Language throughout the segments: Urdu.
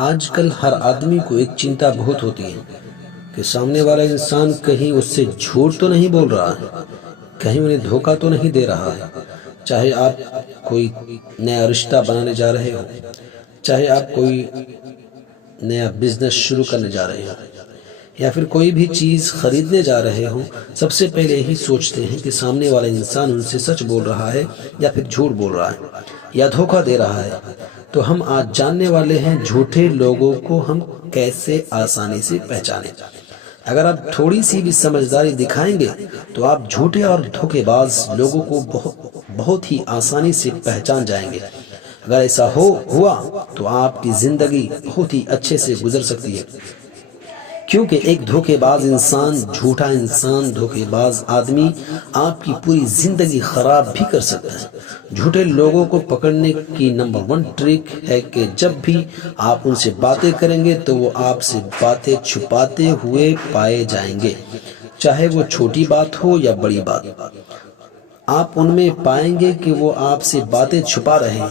آج کل ہر آدمی کو ایک چنتا بہت ہوتی ہے کہ سامنے والا انسان کہیں اس سے جھوٹ تو نہیں بول رہا ہے، کہیں انہیں دھوکہ تو نہیں دے رہا ہے۔ چاہے آپ کوئی نیا رشتہ بنانے جا رہے ہو، چاہے آپ کوئی نیا بزنس شروع کرنے جا رہے ہو، یا پھر کوئی بھی چیز خریدنے جا رہے ہوں، سب سے پہلے یہی سوچتے ہیں کہ سامنے والا انسان ان سے سچ بول رہا ہے یا پھر جھوٹ بول رہا ہے یا دھوکہ دے رہا ہے۔ تو ہم آج جاننے والے ہیں جھوٹے لوگوں کو ہم کیسے آسانی سے پہچانیں۔ اگر آپ تھوڑی سی بھی سمجھداری دکھائیں گے تو آپ جھوٹے اور دھوکے باز لوگوں کو بہت ہی آسانی سے پہچان جائیں گے۔ اگر ایسا ہوا تو آپ کی زندگی بہت ہی اچھے سے گزر سکتی ہے، کیونکہ ایک دھوکے باز انسان، جھوٹا انسان، دھوکے باز آدمی آپ کی پوری زندگی خراب بھی کر سکتا ہے۔ جھوٹے لوگوں کو پکڑنے کی نمبر 1 ٹرک ہے کہ جب بھی آپ ان سے باتیں کریں گے تو وہ آپ سے باتیں چھپاتے ہوئے پائے جائیں گے، چاہے وہ چھوٹی بات ہو یا بڑی بات۔ آپ ان میں پائیں گے کہ وہ آپ سے باتیں چھپا رہے ہیں،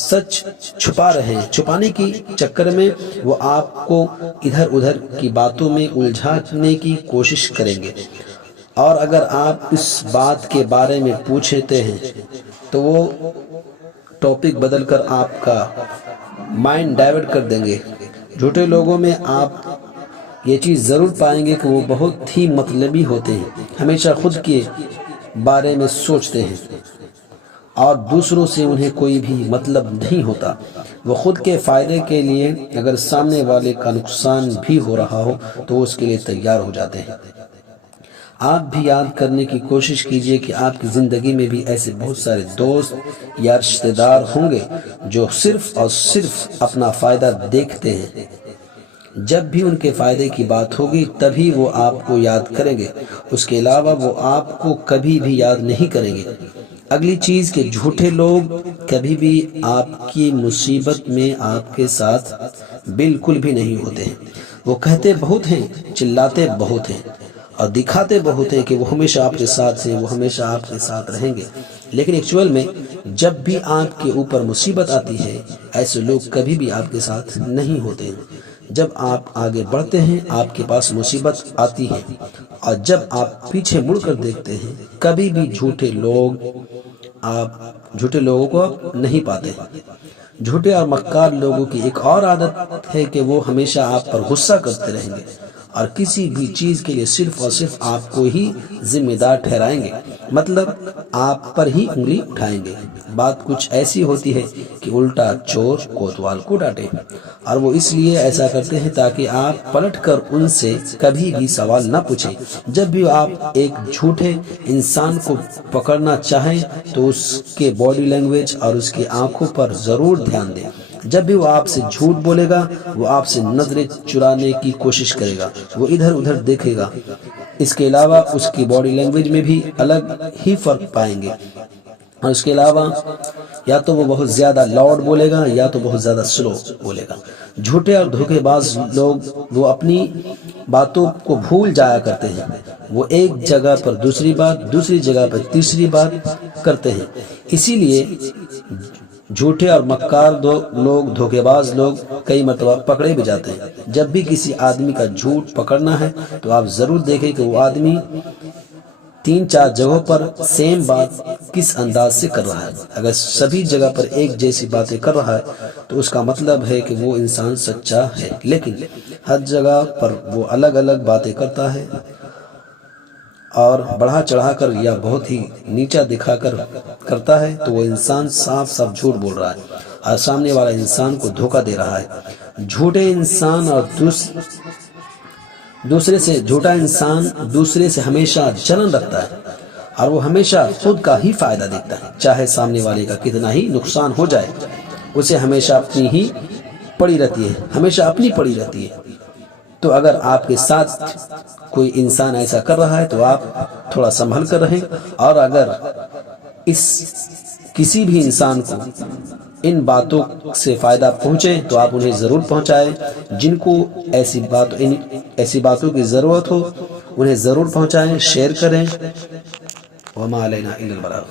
سچ چھپا رہے ہیں۔ چھپانے کی چکر میں وہ آپ کو ادھر ادھر کی باتوں میں الجھانے کی کوشش کریں گے، اور اگر آپ اس بات کے بارے میں پوچھتے ہیں تو وہ ٹاپک بدل کر آپ کا مائنڈ ڈائیورٹ کر دیں گے۔ جھوٹے لوگوں میں آپ یہ چیز ضرور پائیں گے کہ وہ بہت ہی مطلبی ہوتے ہیں، ہمیشہ خود کے بارے میں سوچتے ہیں اور دوسروں سے انہیں کوئی بھی مطلب نہیں ہوتا۔ وہ خود کے فائدے کے لیے اگر سامنے والے کا نقصان بھی ہو رہا ہو تو اس کے لیے تیار ہو جاتے ہیں۔ آپ بھی یاد کرنے کی کوشش کیجئے کہ آپ کی زندگی میں بھی ایسے بہت سارے دوست یا رشتہ دار ہوں گے جو صرف اور صرف اپنا فائدہ دیکھتے ہیں۔ جب بھی ان کے فائدے کی بات ہوگی تبھی وہ آپ کو یاد کریں گے، اس کے علاوہ وہ آپ کو کبھی بھی یاد نہیں کریں گے۔ اگلی چیز کہ جھوٹے لوگ کبھی بھی آپ کی مصیبت میں آپ کے ساتھ بالکل بھی نہیں ہوتے ہیں۔ وہ کہتے بہت ہیں، چلاتے بہت ہیں اور دکھاتے بہت ہیں کہ وہ ہمیشہ آپ کے ساتھ ہیں، وہ ہمیشہ آپ کے ساتھ رہیں گے، لیکن ایکچوئل میں جب بھی آپ کے اوپر مصیبت آتی ہے ایسے لوگ کبھی بھی آپ کے ساتھ نہیں ہوتے ہیں۔ جب آپ آگے بڑھتے ہیں آپ کے پاس مصیبت آتی ہے، اور جب آپ پیچھے مڑ کر دیکھتے ہیں کبھی بھی جھوٹے لوگوں کو آپ نہیں پاتے۔ جھوٹے اور مکار لوگوں کی ایک اور عادت ہے کہ وہ ہمیشہ آپ پر غصہ کرتے رہیں گے اور کسی بھی چیز کے لیے صرف اور صرف آپ کو ہی ذمہ دار ٹھہرائیں گے، مطلب آپ پر ہی انگلی اٹھائیں گے۔ بات کچھ ایسی ہوتی ہے کہ الٹا چور کوتوال کو ڈانٹے، اور وہ اس لیے ایسا کرتے ہیں تاکہ آپ پلٹ کر ان سے کبھی بھی سوال نہ پوچھیں۔ جب بھی آپ ایک جھوٹے انسان کو پکڑنا چاہیں تو اس کے باڈی لینگویج اور اس کی آنکھوں پر ضرور دھیان دیں۔ جب بھی وہ آپ سے جھوٹ بولے گا وہ آپ سے نظریں چرانے کی کوشش کرے گا، وہ ادھر ادھر دیکھے گا۔ اس کے علاوہ اس کی باڈی لینگویج میں بھی الگ ہی فرق پائیں گے، اور اس کے علاوہ یا تو وہ بہت زیادہ لاؤڈ بولے گا یا تو بہت زیادہ سلو بولے گا۔ جھوٹے اور دھوکے باز لوگ وہ اپنی باتوں کو بھول جایا کرتے ہیں، وہ ایک جگہ پر دوسری بات، دوسری جگہ پر تیسری بات کرتے ہیں۔ اسی لیے جھوٹے اور مکار لوگ، دھوکے باز لوگ کئی مرتبہ پکڑے بھی جاتے ہیں۔ جب بھی کسی آدمی کا جھوٹ پکڑنا ہے تو آپ ضرور دیکھیں کہ وہ آدمی 3-4 جگہوں پر سیم بات کس انداز سے کر رہا ہے۔ اگر سبھی جگہ پر ایک جیسی باتیں کر رہا ہے تو اس کا مطلب ہے کہ وہ انسان سچا ہے، لیکن ہر جگہ پر وہ الگ الگ باتیں کرتا ہے اور بڑھا چڑھا کر یا بہت ہی نیچا دکھا کر کرتا ہے تو وہ انسان صاف صاف جھوٹ بول رہا ہے اور سامنے والا انسان کو دھوکہ دے رہا ہے۔ جھوٹے انسان اور جھوٹا انسان دوسرے سے ہمیشہ جلن رکھتا ہے اور وہ ہمیشہ خود کا ہی فائدہ دیکھتا ہے، چاہے سامنے والے کا کتنا ہی نقصان ہو جائے، اسے ہمیشہ اپنی ہی پڑی رہتی ہے، ہمیشہ اپنی پڑی رہتی ہے۔ تو اگر آپ کے ساتھ کوئی انسان ایسا کر رہا ہے تو آپ تھوڑا سنبھل کر رہیں، اور اگر کسی بھی انسان کو ان باتوں سے فائدہ پہنچے تو آپ انہیں ضرور پہنچائیں۔ جن کو ایسی باتوں کی ضرورت ہو انہیں ضرور پہنچائیں، شیئر کریں۔ وما علینا الا البلاغ۔